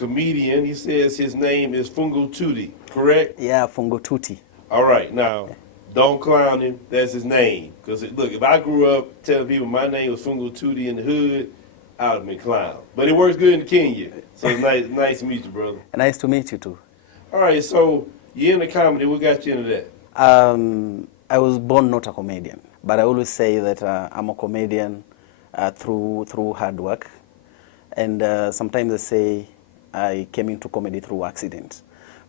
comedian. He says his name is Fungututi, correct? Yeah, Fungututi. All right, now, don't clown him. That's his name. Because, look, if I grew up telling people my name was Fungututi in the hood, I would have been clowned. But it works good in Kenya. So it's nice to meet you, brother. Nice to meet you too. All right, so you're into comedy. What got you into that? I was born not a comedian, but I always say that I'm a comedian through hard work. And sometimes I say I came into comedy through accident.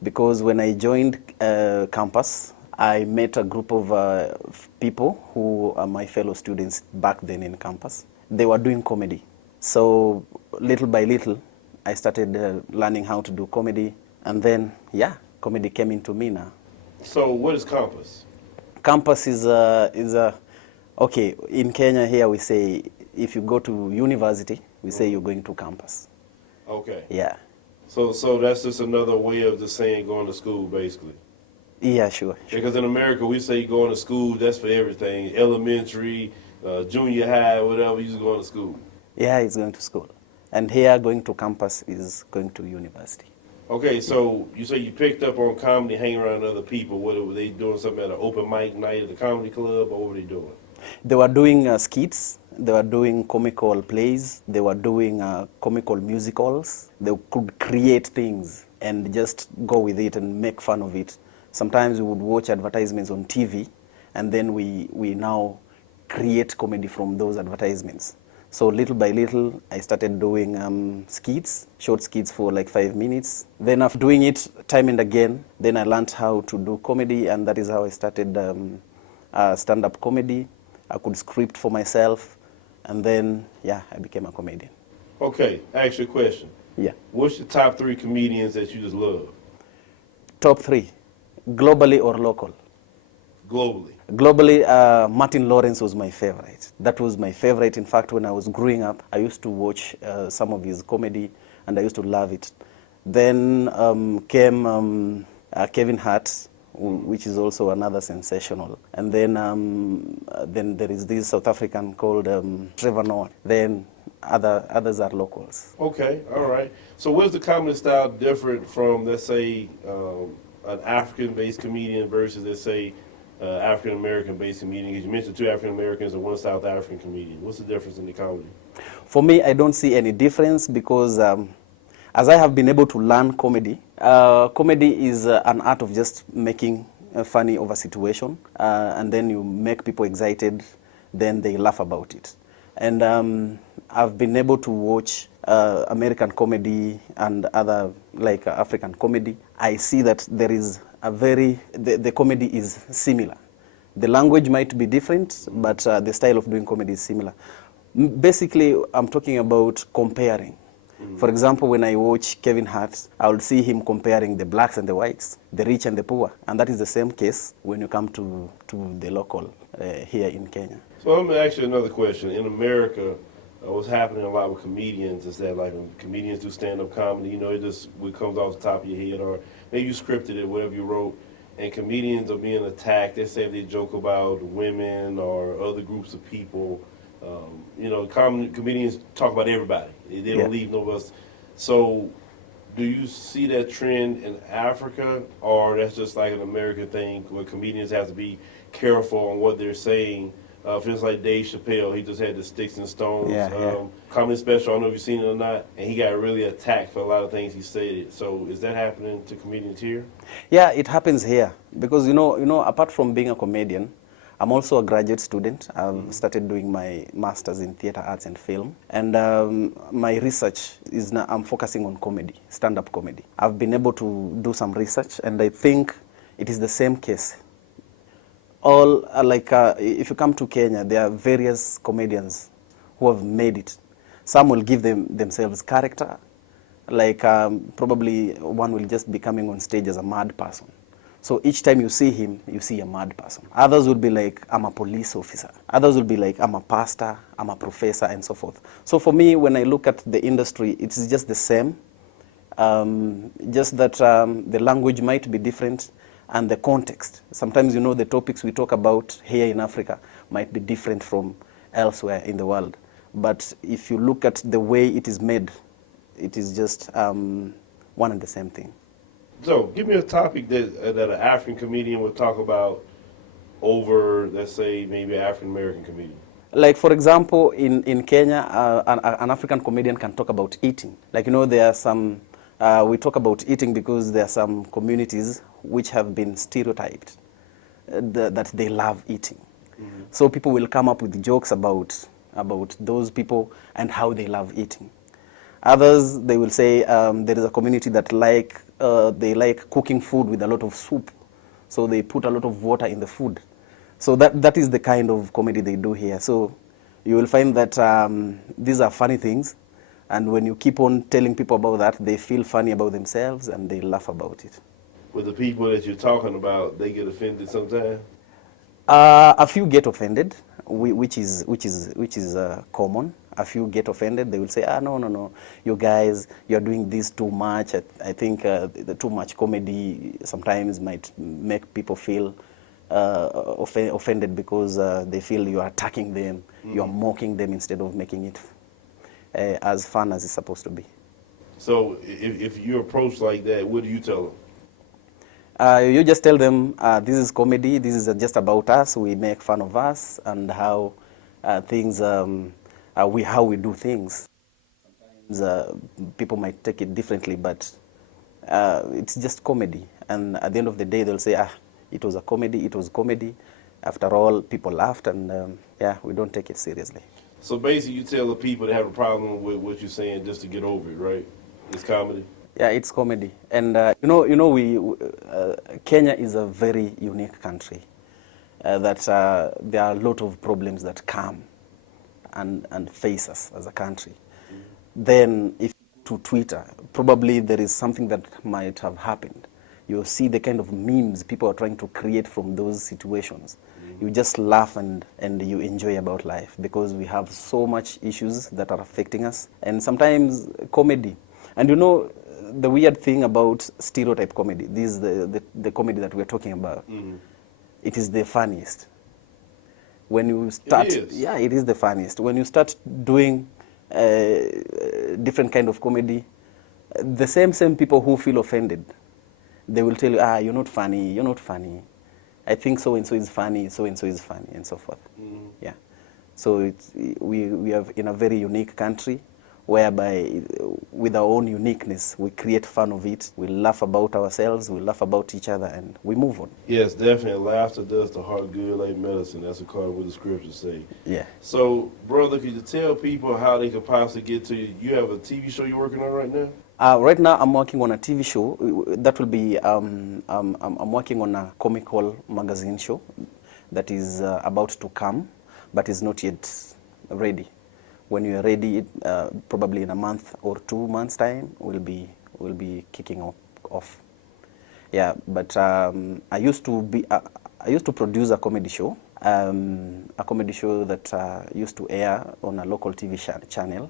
Because when I joined campus, I met a group of people who are my fellow students back then in campus. They were doing comedy. So little by little, I started learning how to do comedy. And then, yeah, comedy came into me now. So what is campus? Campus is okay, in Kenya here we say, if you go to university, we say you're going to campus. Okay. Yeah. So that's just another way of just saying going to school, basically. Yeah, sure. Because in America, we say going to school, that's for everything. Elementary, junior high, whatever, you just going to school. Yeah, it's going to school. And here, going to campus is going to university. Okay, so you say you picked up on comedy, hanging around other people. What were they doing? Something at an open mic night at the comedy club, or what were they doing? They were doing skits. They were doing comical plays. They were doing comical musicals. They could create things and just go with it and make fun of it. Sometimes we would watch advertisements on TV, and then we now create comedy from those advertisements. So little by little, I started doing skits, short skits for like 5 minutes. Then after doing it time and again, then I learned how to do comedy, and that is how I started stand-up comedy. I could script for myself, and then, yeah, I became a comedian. Okay, ask you a question. Yeah. What's your top 3 comedians that you just love? Top 3, globally or local? Globally. Globally, Martin Lawrence was my favorite. That was my favorite. In fact, when I was growing up, I used to watch some of his comedy, and I used to love it. Then came Kevin Hart, which is also another sensational. And then there is this South African called Trevor Noah. Then others are locals. Okay, all right. So what's the comedy style different from, let's say, an African-based comedian versus, let's say, African-American-based comedian? Because you mentioned 2 African-Americans and 1 South African comedian. What's the difference in the comedy? For me, I don't see any difference because as I have been able to learn comedy, comedy is an art of just making funny of a situation, and then you make people excited, then they laugh about it. And I've been able to watch American comedy and other like African comedy. I see that there is the comedy is similar. The language might be different, but the style of doing comedy is similar. Basically, I'm talking about comparing. For example, when I watch Kevin Hart, I will see him comparing the blacks and the whites, the rich and the poor. And that is the same case when you come to the local here in Kenya. So let me ask you another question. In America, what's happening a lot with comedians is that, like, when comedians do stand-up comedy, you know, it comes off the top of your head, or maybe you scripted it, whatever you wrote, and comedians are being attacked. They say they joke about women or other groups of people. You know, comedians talk about everybody. They don't leave no of us. So do you see that trend in Africa, or that's just like an American thing where comedians have to be careful on what they're saying? For instance, like Dave Chappelle, he just had the Sticks and Stones comedy special. I don't know if you've seen it or not, and he got really attacked for a lot of things he said. So is that happening to comedians here? Yeah, it happens here because you know, apart from being a comedian, I'm also a graduate student. I've started doing my master's in theater arts and film, and my research is now I'm focusing on comedy, stand-up comedy. I've been able to do some research, and I think it is the same case. All if you come to Kenya, there are various comedians who have made it. Some will give themselves character, like probably one will just be coming on stage as a mad person. So each time you see him, you see a mad person. Others will be like, I'm a police officer. Others will be like, I'm a pastor, I'm a professor, and so forth. So for me, when I look at the industry, it's just the same. Just that the language might be different and the context. Sometimes, you know, the topics we talk about here in Africa might be different from elsewhere in the world. But if you look at the way it is made, it is just one and the same thing. So, give me a topic that an African comedian would talk about over, let's say, maybe an African American comedian. Like, for example, in Kenya, an African comedian can talk about eating. Like, you know, there are some, we talk about eating because there are some communities which have been stereotyped that they love eating. Mm-hmm. So people will come up with jokes about those people and how they love eating. Others, they will say there is a community that they like cooking food with a lot of soup. So they put a lot of water in the food. So that is the kind of comedy they do here. So you will find that these are funny things, and when you keep on telling people about that, they feel funny about themselves and they laugh about it. With the people that you're talking about, they get offended sometimes? A few get offended, which is common. A few get offended. They will say, no, you guys, you're doing this too much. I think the too much comedy sometimes might make people feel offended because they feel you are attacking them, you are mocking them instead of making it as fun as it's supposed to be. So if you're approached like that, what do you tell them? You just tell them, this is comedy, this is just about us, we make fun of us and how how we do things. Sometimes people might take it differently, but it's just comedy. And at the end of the day, they'll say, it was a comedy, it was comedy. After all, people laughed, and yeah, we don't take it seriously. So basically, you tell the people that have a problem with what you're saying just to get over it, right? It's comedy. Yeah, it's comedy, and Kenya is a very unique country. That there are a lot of problems that come and face us as a country. Mm-hmm. Then, if to Twitter, probably there is something that might have happened. You see the kind of memes people are trying to create from those situations. Mm-hmm. You just laugh and you enjoy about life because we have so much issues that are affecting us, and sometimes comedy. And you know, the weird thing about stereotype comedy, this is the comedy that we're talking about. Mm-hmm. It is the funniest. When you start, it is the funniest. When you start doing different kind of comedy, the same people who feel offended, they will tell you, you're not funny, you're not funny. I think so-and-so is funny, so-and-so is funny, and so forth. Mm-hmm. Yeah. So we are in a very unique country, whereby with our own uniqueness, we create fun of it, we laugh about ourselves, we laugh about each other, and we move on. Yes, definitely. Laughter does the heart good like medicine. That's according to what the scriptures say. Yeah. So, brother, could you tell people how they could possibly get to you? You have a TV show you're working on right now? Right now, I'm working on a TV show. That will be, I'm working on a comical magazine show that is about to come, but is not yet ready. When we are ready, probably in a month or 2 months' time, we'll be kicking off. Yeah, but I used to produce a comedy show that used to air on a local TV channel.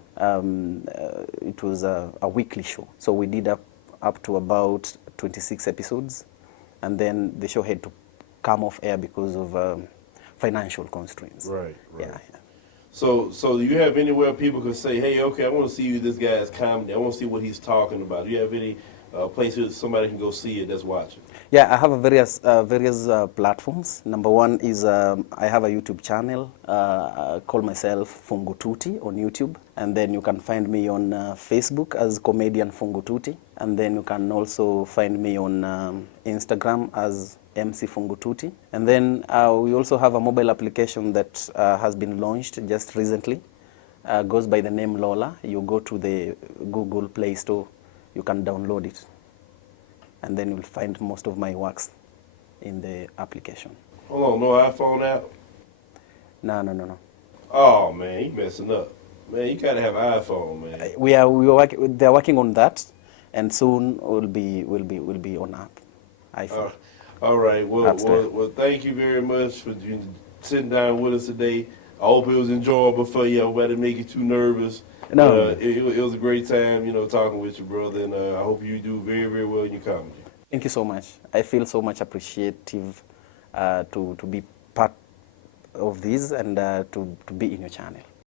It was a weekly show, so we did up to about 26 episodes, and then the show had to come off air because of financial constraints. Right. Yeah. So do you have anywhere people could say, hey, okay, I want to see this guy's comedy. I want to see what he's talking about. Do you have any places somebody can go see it that's watching? Yeah, I have various platforms. Number one is I have a YouTube channel. I call myself Fungututi on YouTube. And then you can find me on Facebook as comedian Fungututi. And then you can also find me on Instagram as MC Fungututi. And then we also have a mobile application that has been launched just recently. Goes by the name Lola. You go to the Google Play Store, you can download it. And then you'll find most of my works in the application. Hold on, no iPhone app? No. Oh man, you messing up. Man, you gotta have an iPhone, man. They're working on that, and soon we'll be on app, iPhone. All right. Well, thank you very much for sitting down with us today. I hope it was enjoyable for you. I hope I didn't make you too nervous. No. It was a great time, talking with you, brother, and I hope you do very, very well in your comedy. Thank you so much. I feel so much appreciative to be part of this and to be in your channel.